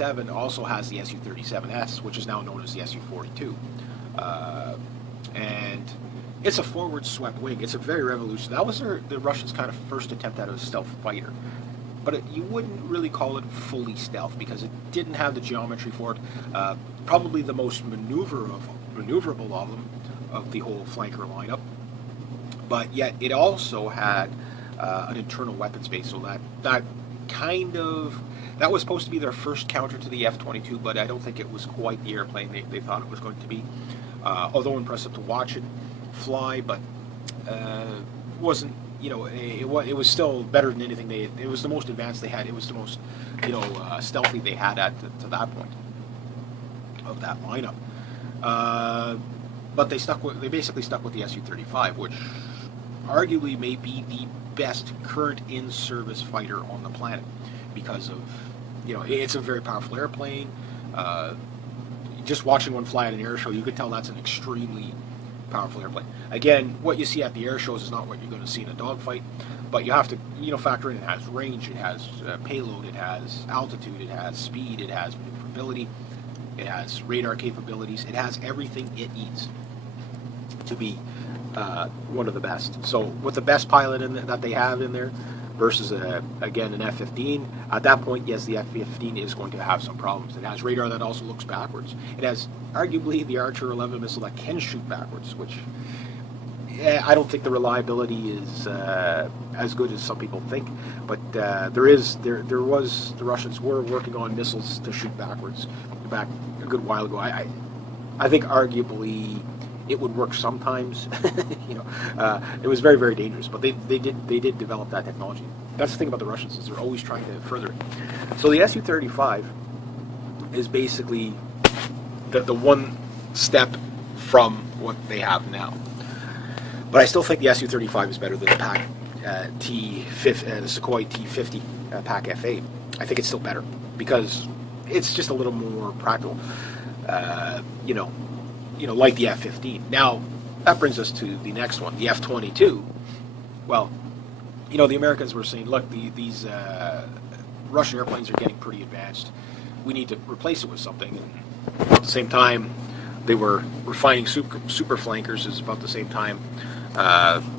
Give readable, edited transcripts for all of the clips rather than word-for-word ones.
F-37 also has the Su-37S, which is now known as the Su-42. And it's a forward swept wing. It's a very revolutionary. That was the Russians' kind of first attempt at a stealth fighter. But you wouldn't really call it fully stealth because it didn't have the geometry for it. Probably the most maneuverable of them, of the whole flanker lineup. But yet it also had an internal weapons base, so that was supposed to be their first counter to the F-22, but I don't think it was quite the airplane they thought it was going to be. Although impressive to watch it fly, but wasn't, it was still better than anything it was the most advanced they had. It was the most, stealthy they had to that point of that lineup. But they basically stuck with the Su-35, which arguably may be the best current in-service fighter on the planet because of, it's a very powerful airplane. Just watching one fly at an air show, you could tell that's an extremely powerful airplane. Again, what you see at the air shows is not what you're going to see in a dogfight, but you have to, factor in it has range, it has payload, it has altitude, it has speed, it has maneuverability, it has radar capabilities, it has everything it needs to be one of the best. So with the best pilot that they have in there versus, again, an F-15, at that point, yes, the F-15 is going to have some problems. It has radar that also looks backwards. It has arguably the Archer 11 missile that can shoot backwards, which I don't think the reliability is as good as some people think. But the Russians were working on missiles to shoot backwards back a good while ago. I think arguably it would work sometimes. It was very, very dangerous, but they did develop that technology. That's the thing about the Russians, is they're always trying to further it. So the Su-35 is basically the one step from what they have now. But I still think the Su-35 is better than the Pak T-50, the Sukhoi T-50 Pak F-8. I think it's still better because it's just a little more practical. Like the F-15. Now, that brings us to the next one, the F-22. Well, the Americans were saying, look, these Russian airplanes are getting pretty advanced. We need to replace it with something. And at the same time, they were refining super flankers. Is about the same time.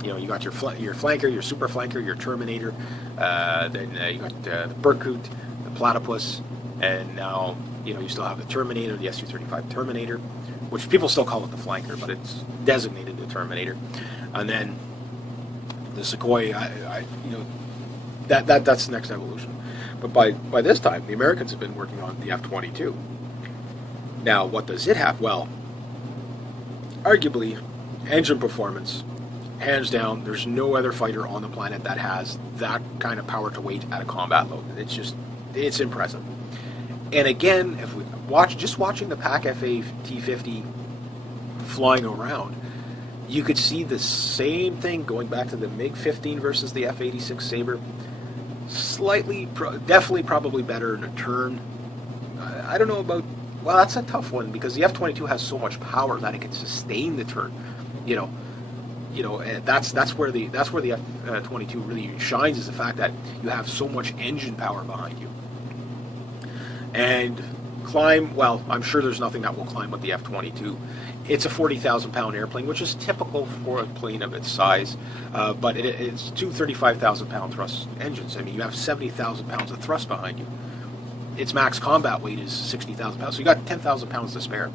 You got your flanker, your super flanker, your Terminator. Then you got the Berkut, the Platypus, and now you still have the Terminator, the Su-35 Terminator, which people still call it the flanker, but it's designated the Terminator. And then the Sukhoi, that's the next evolution. But by this time, the Americans have been working on the F-22. Now, what does it have? Well, arguably, engine performance, hands down, there's no other fighter on the planet that has that kind of power to weight at a combat load. It's impressive. And again, if we watching the Pak F-A T-50 flying around, you could see the same thing going back to the MiG-15 versus the F-86 Sabre. Definitely probably better in a turn. I don't know about, well, that's a tough one because the F-22 has so much power that it can sustain the turn. And that's where the F-22 really shines, is the fact that you have so much engine power behind you. And climb, well, I'm sure there's nothing that will climb with the F-22. It's a 40,000-pound airplane, which is typical for a plane of its size, but it's two 35,000-pound thrust engines. I mean, you have 70,000 pounds of thrust behind you. Its max combat weight is 60,000 pounds, so you got 10,000 pounds to spare.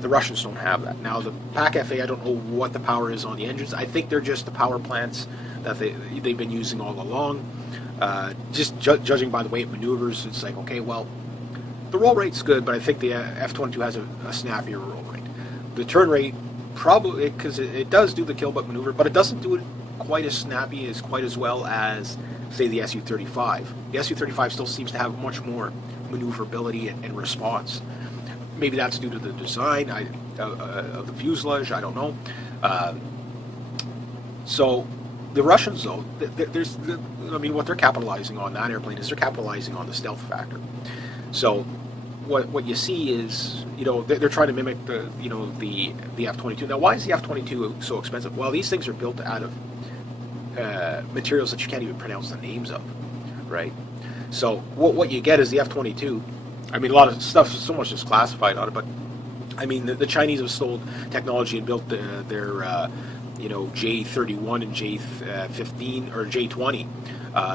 The Russians don't have that. Now, the Pak F-A, I don't know what the power is on the engines. I think they're just the power plants that they've been using all along. Just judging by the way it maneuvers, it's like, okay, well, the roll rate's good, but I think the F-22 has a snappier roll rate. The turn rate, probably, because it does do the kill butt maneuver, but it doesn't do it quite as snappy, quite as well as, say, the Su-35. The Su-35 still seems to have much more maneuverability and response. Maybe that's due to the design of the fuselage, I don't know. So the Russians, though, what they're capitalizing on that airplane is they're capitalizing on the stealth factor. So what you see is, they're trying to mimic the F-22. Now, why is the F-22 so expensive? Well, these things are built out of materials that you can't even pronounce the names of, right? So what you get is the F-22 I mean, a lot of stuff, so much is classified on it, but I mean, the Chinese have stole technology and built their J-31 and J-15 or J-20.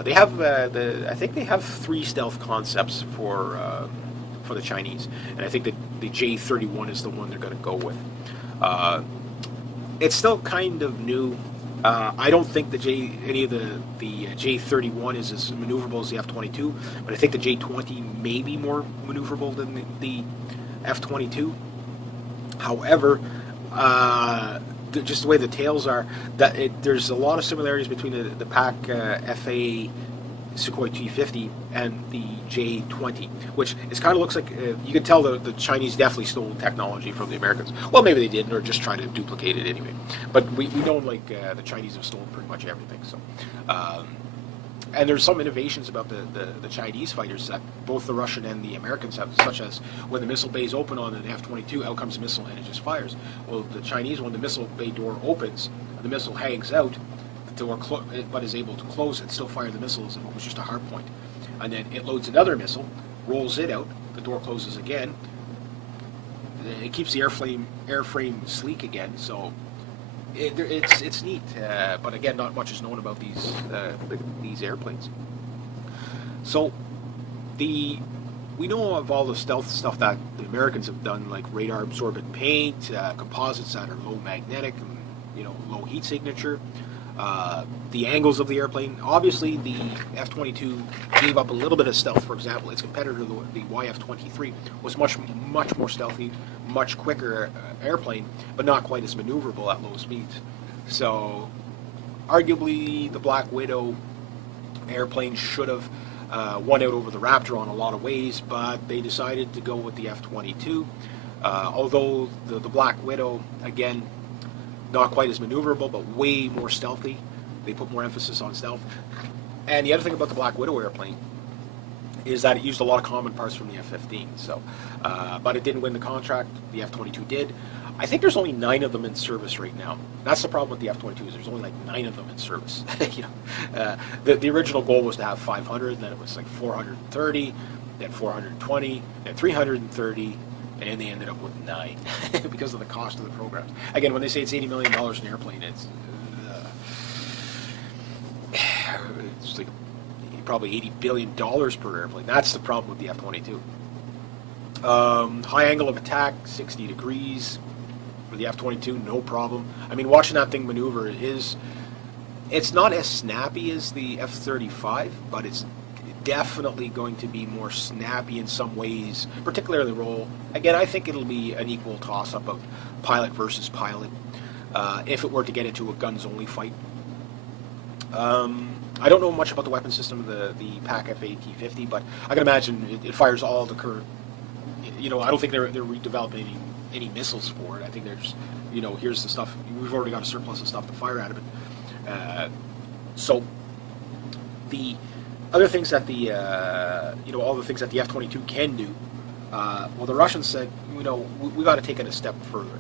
They have I think they have 3 stealth concepts for the Chinese, and I think that the J-31 is the one they're going to go with. It's still kind of new. I don't think any of the J-31 is as maneuverable as the F-22, but I think the J-20 may be more maneuverable than the F-22. However, just the way the tails are, there's a lot of similarities between the PAC FA Sukhoi T-50 and the J-20, which it kind of looks like you can tell the Chinese definitely stole technology from the Americans. Well, maybe they didn't, or just trying to duplicate it anyway. But we know the Chinese have stolen pretty much everything. So, and there's some innovations about the Chinese fighters that both the Russian and the Americans have, such as when the missile bay is open on an F-22, out comes a missile and it just fires. Well, the Chinese, when the missile bay door opens, the missile hangs out, the door but is able to close and still fire the missile as if it was just a hard point. And then it loads another missile, rolls it out, the door closes again. It keeps the airframe sleek again. So it's neat, but again, not much is known about these airplanes. So we know of all the stealth stuff that the Americans have done, like radar absorbent paint, composites that are low magnetic, low heat signature. The angles of the airplane. Obviously, the F-22 gave up a little bit of stealth. For example, its competitor, the YF-23, was much more stealthy, much quicker airplane, but not quite as maneuverable at low speeds. So, arguably, the Black Widow airplane should have won out over the Raptor on a lot of ways, but they decided to go with the F-22. Although the Black Widow, again, not quite as maneuverable, but way more stealthy. They put more emphasis on stealth. And the other thing about the Black Widow airplane is that it used a lot of common parts from the F-15. So, but it didn't win the contract. The F-22 did. I think there's only 9 of them in service right now. That's the problem with the F-22 is there's only like 9 of them in service. The original goal was to have 500, then it was like 430, then 420, then 330. And they ended up with 9 because of the cost of the programs. Again, when they say it's $80 million an airplane, it's like probably $80 billion per airplane. That's the problem with the F-22. High angle of attack, 60 degrees. For the F-22, no problem. I mean, watching that thing maneuver it's not as snappy as the F-35, but it's definitely going to be more snappy in some ways, particularly roll. Again, I think it'll be an equal toss-up of pilot versus pilot if it were to get into a guns-only fight. I don't know much about the weapon system of the PAC FA T-50, but I can imagine it fires all the current. I don't think they're redeveloping any missiles for it. I think they're just, here's the stuff. We've already got a surplus of stuff to fire out of it. So the other things that all the things that the F-22 can do, well, the Russians said, we got to take it a step further.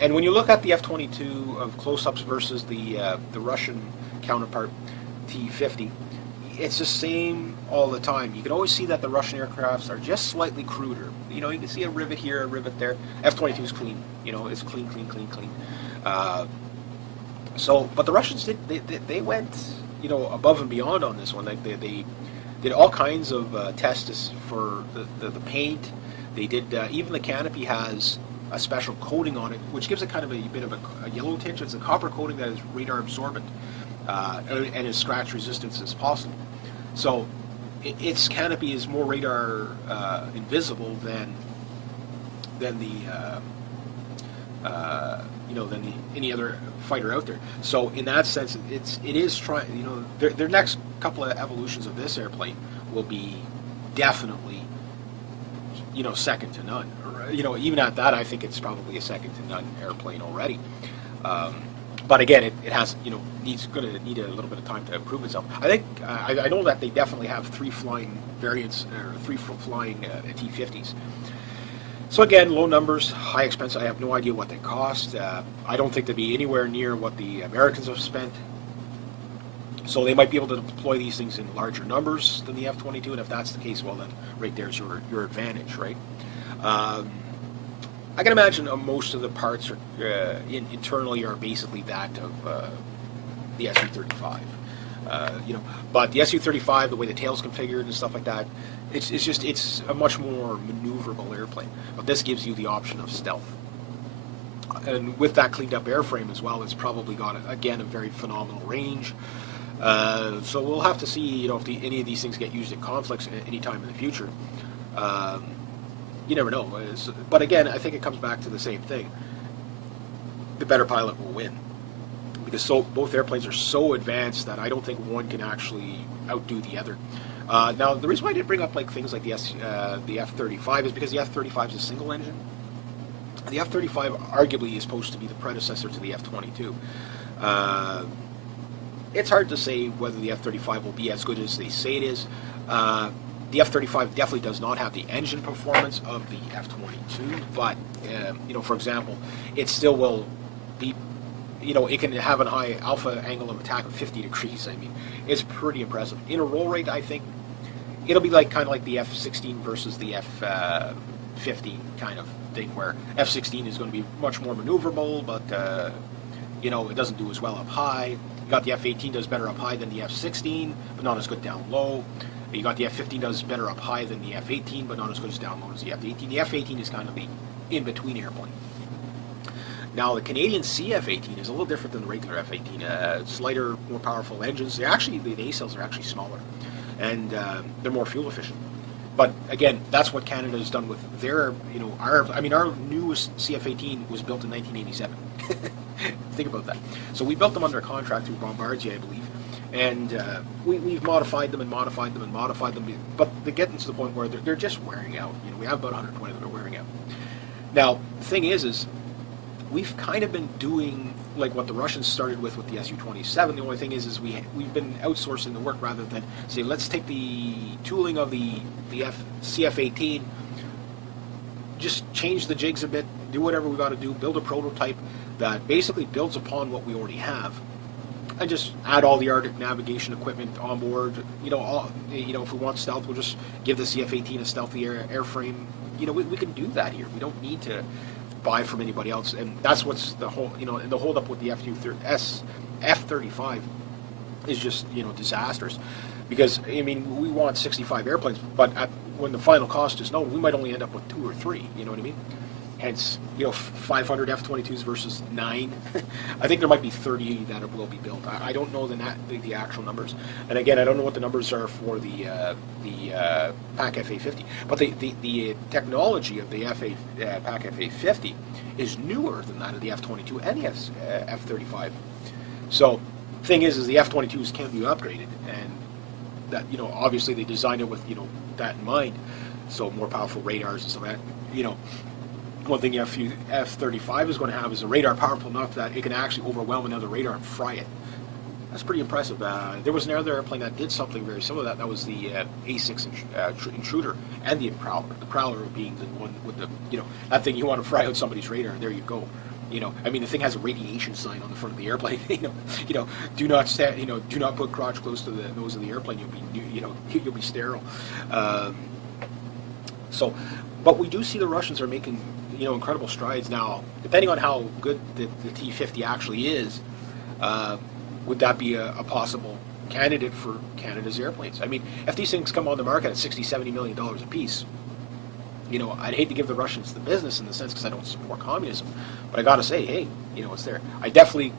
And when you look at the F-22 of close-ups versus the Russian counterpart, T-50, it's the same all the time. You can always see that the Russian aircrafts are just slightly cruder. You can see a rivet here, a rivet there. F-22 is clean. It's clean. But the Russians they went above and beyond on this one. Like they did all kinds of tests for the paint. They did even the canopy has a special coating on it, which gives it kind of a bit of a yellow tinge. It's a copper coating that is radar absorbent and as scratch resistant as possible. So its canopy is more radar invisible than any other fighter out there. So in that sense, it is trying. Their next couple of evolutions of this airplane will be definitely second to none. Or, even at that, I think it's probably a second to none airplane already. But again, it has going to need a little bit of time to improve itself. I think I know that they definitely have 3 flying variants or 3 flying T-50s. So again, low numbers, high expense. I have no idea what they cost. I don't think they'd be anywhere near what the Americans have spent. So they might be able to deploy these things in larger numbers than the F-22, and if that's the case, well then, right there's your advantage, right? I can imagine most of the parts are, internally are basically that of the Su-35. But the Su-35, the way the tail's configured and stuff like that, it's a much more maneuverable airplane. But this gives you the option of stealth. And with that cleaned up airframe as well, it's probably got, again, a very phenomenal range. So we'll have to see, if any of these things get used in conflicts at any time in the future. You never know. But again, I think it comes back to the same thing. The better pilot will win. Because both airplanes are so advanced that I don't think one can actually outdo the other. Now, the reason why I did bring up things like the F-35 is because the F-35 is a single engine. The F-35 arguably is supposed to be the predecessor to the F-22. It's hard to say whether the F-35 will be as good as they say it is. The F-35 definitely does not have the engine performance of the F-22, but, for example, it still will be, it can have a high alpha angle of attack of 50 degrees. I mean, it's pretty impressive. In a roll rate, I think, it'll be kind of like the F-16 versus the F-15 kind of thing, where F-16 is going to be much more maneuverable, but, it doesn't do as well up high. You got the F-18 does better up high than the F-16, but not as good down low. You got the F-15 does better up high than the F-18, but not as good as down low as the F-18. The F-18 is kind of the in-between airplane. Now, the Canadian CF-18 is a little different than the regular F-18. It's lighter, more powerful engines. The nacelles are actually smaller, and they're more fuel efficient. But again, that's what Canada has done with their, our newest CF-18 was built in 1987. Think about that. So we built them under contract through Bombardier, I believe, and we've modified them and modified them and modified them, but they're getting to the point where they're just wearing out. We have about 120 that are wearing out. Now, the thing is we've kind of been doing like what the Russians started with the Su-27. The only thing is we've been outsourcing the work rather than say, let's take the tooling of the CF-18, just change the jigs a bit, do whatever we got to do, build a prototype that basically builds upon what we already have, and just add all the Arctic navigation equipment on board. If we want stealth, we'll just give the CF-18 a stealthy airframe. We can do that here. We don't need to buy from anybody else, and that's what's the whole, and the hold up with the F-35 is just, disastrous, because we want 65 airplanes, but when the final cost is known, we might only end up with 2 or 3. You know what I mean? Hence, 500 F-22s versus 9. I think there might be 30 that will be built. I don't know the actual numbers, and again, I don't know what the numbers are for the PAC F-50. But the technology of the PAC F-50 is newer than that of the F-22 and the F-35. So, the thing is the F-22s can be upgraded, and that obviously they designed it with that in mind. So more powerful radars and stuff like that. One thing F-35 is going to have is a radar powerful enough that it can actually overwhelm another radar and fry it. That's pretty impressive. There was another airplane that did something very similar to that. That was the A6 Intruder and the Prowler. The Prowler being the one with the, that thing you want to fry out somebody's radar. There you go. The thing has a radiation sign on the front of the airplane. Do not do not put crotch close to the nose of the airplane. You'll be sterile. But we do see the Russians are making incredible strides now. Depending on how good the T-50 actually is, would that be a possible candidate for Canada's airplanes? If these things come on the market at $60–70 million a piece, I'd hate to give the Russians the business in the sense because I don't support communism, but I got to say, hey, it's there. I definitely,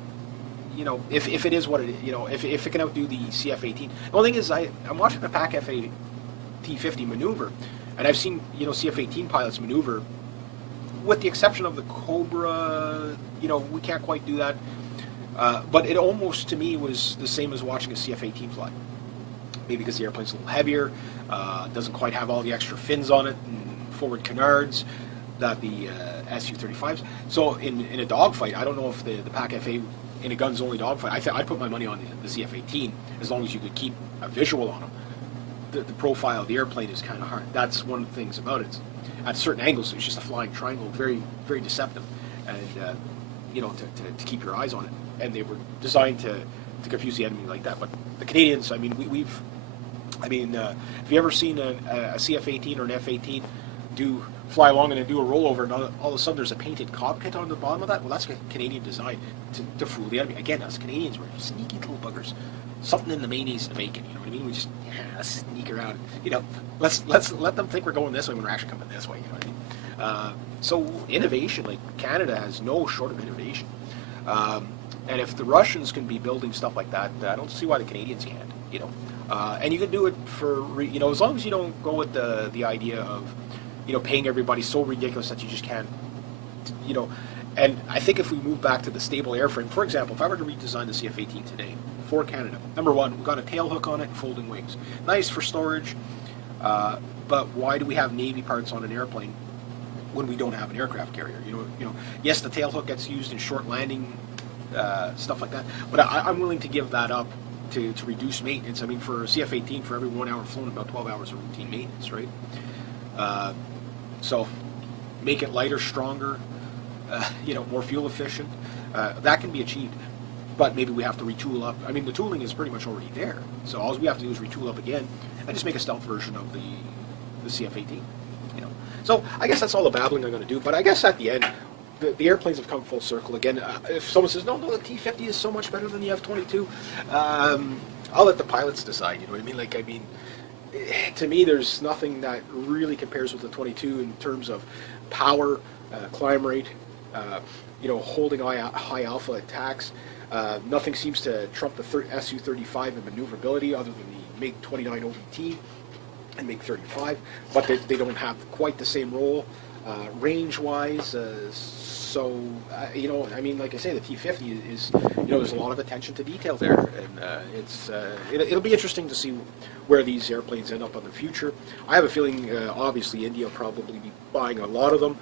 if it is what it is, if it can outdo the CF-18. The only thing is, I'm watching the PAC T-50 maneuver, and I've seen CF-18 pilots maneuver. With the exception of the Cobra, we can't quite do that. But it almost, to me, was the same as watching a CF-18 fly. Maybe because the airplane's a little heavier, doesn't quite have all the extra fins on it, and forward canards that the Su-35s. So in a dogfight, I don't know if the PAC FA, in a guns-only dogfight, I'd put my money on the CF-18, as long as you could keep a visual on them. The profile of the airplane is kind of hard. That's one of the things about it. At certain angles, it's just a flying triangle, very, very deceptive, and to keep your eyes on it. And they were designed to to confuse the enemy like that. But the Canadians, I mean, have you ever seen a CF-18 or an F-18 fly along and then do a rollover, and all of a sudden there's a painted cockpit on the bottom of that? Well, that's a Canadian design to fool the enemy. Again, us Canadians, we're sneaky little buggers. Something in the main needs to make it. You know what I mean? We just sneak around. You know, let's let them think we're going this way when we're actually coming this way. You know what I mean? So innovation, like Canada has no short of innovation. And if the Russians can be building stuff like that, I don't see why the Canadians can't. You know, and you can do it for as long as you don't go with the idea of paying everybody so ridiculous that you just can't. And I think if we move back to the stable airframe, for example, if I were to redesign the CF-18 today for Canada, number one, we've got a tail hook on it and folding wings, nice for storage. But why do we have Navy parts on an airplane when we don't have an aircraft carrier? Yes, the tail hook gets used in short landing stuff like that, but I'm willing to give that up to reduce maintenance. I mean, for CF-18, for every 1 hour flown, about 12 hours of routine maintenance, right? So make it lighter, stronger, more fuel efficient. That can be achieved, but maybe we have to retool up. I mean, the tooling is pretty much already there, so all we have to do is retool up again and just make a stealth version of the CF-18. So I guess that's all the babbling I'm going to do. But I guess at the end, the airplanes have come full circle again. If someone says no, the T-50 is so much better than the F-22, I'll let the pilots decide. You know what I mean? To me, there's nothing that really compares with the 22 in terms of power, climb rate, holding high alpha attacks. Nothing seems to trump the Su-35 in maneuverability other than the MiG-29 OVT and MiG-35, but they don't have quite the same role range-wise. Like I say, the T-50 is, there's a lot of attention to detail there, and it'll be interesting to see where these airplanes end up in the future. I have a feeling, obviously, India will probably be buying a lot of them.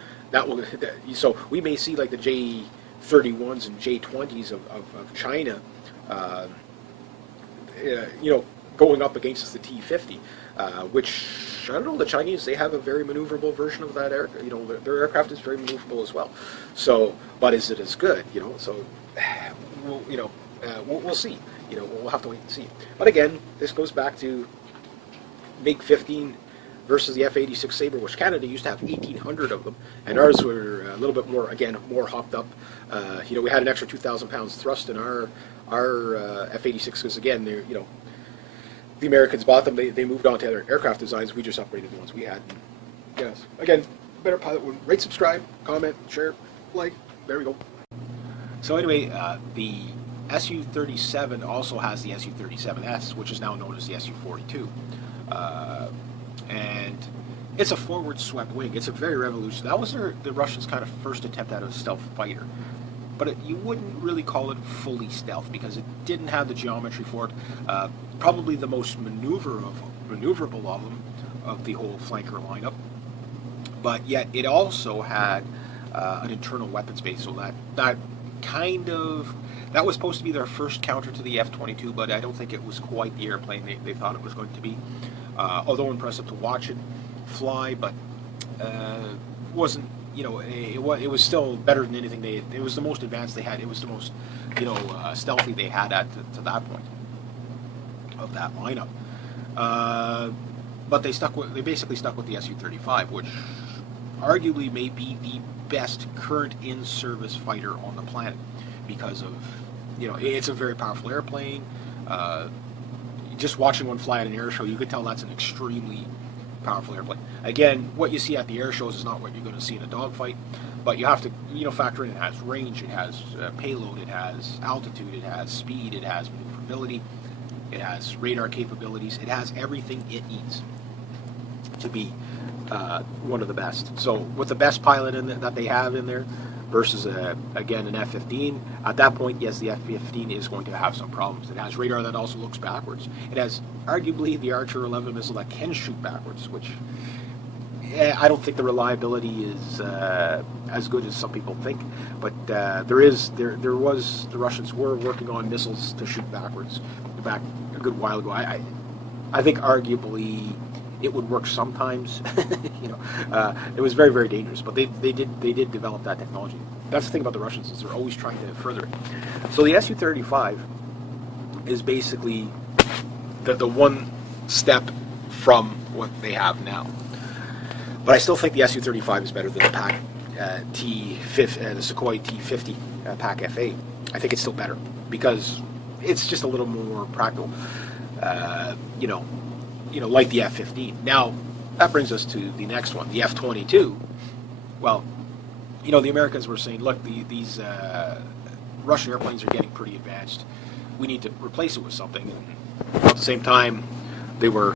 So we may see like the J-31s and J-20s of China, going up against the T-50, which, I don't know, the Chinese, they have a very maneuverable version of that their aircraft is very maneuverable as well. So, but is it as good? So, we'll see. We'll have to wait and see. But again, this goes back to MiG-15 versus the F-86 Sabre, which Canada used to have 1,800 of them, and ours were a little bit more, again, more hopped up. We had an extra 2,000 pounds thrust in our F-86 because, again, they're, the Americans bought them. They moved on to other aircraft designs. We just upgraded the ones we had. Yes. Again, better pilot. Rate, subscribe, comment, share, like. There we go. So anyway, the Su-37 also has the Su-37S, which is now known as the Su-42. And it's a forward swept wing. It's a very revolutionary. That was the Russians' kind of first attempt at a stealth fighter. But you wouldn't really call it fully stealth because it didn't have the geometry for it. Probably the most maneuverable of them, of the whole flanker lineup. But yet it also had an internal weapons base, so that was supposed to be their first counter to the F-22, but I don't think it was quite the airplane they thought it was going to be. Although impressive to watch it fly, but wasn't. It was still better than anything it was the most advanced they had. It was the most, stealthy they had to that point of that lineup. But they basically stuck with the Su-35, which arguably may be the best current in-service fighter on the planet because of, it's a very powerful airplane. Just watching one fly at an air show, you could tell that's an extremely powerful airplane. Again, what you see at the air shows is not what you're going to see in a dogfight, but you have to factor in it has range, it has payload, it has altitude, it has speed, it has maneuverability, it has radar capabilities, it has everything it needs to be one of the best. So with the best pilot that they have in there versus again an F-15, at that point, yes, the F-15 is going to have some problems. It has radar that also looks backwards. It has arguably the Archer 11 missile that can shoot backwards, which I don't think the reliability is as good as some people think. But the Russians were working on missiles to shoot backwards back a good while ago. I think arguably it would work sometimes. It was very, very dangerous, but they did develop that technology. That's the thing about the Russians, is they're always trying to further it. So the Su-35 is basically the one step from what they have now. But I still think the Su-35 is better than the Pac T-50, the Sukhoi T-50 Pac F-8. I think it's still better because it's just a little more practical. Like the F-15. Now, that brings us to the next one, the F-22. Well, the Americans were saying, look, these Russian airplanes are getting pretty advanced. We need to replace it with something. And at the same time, they were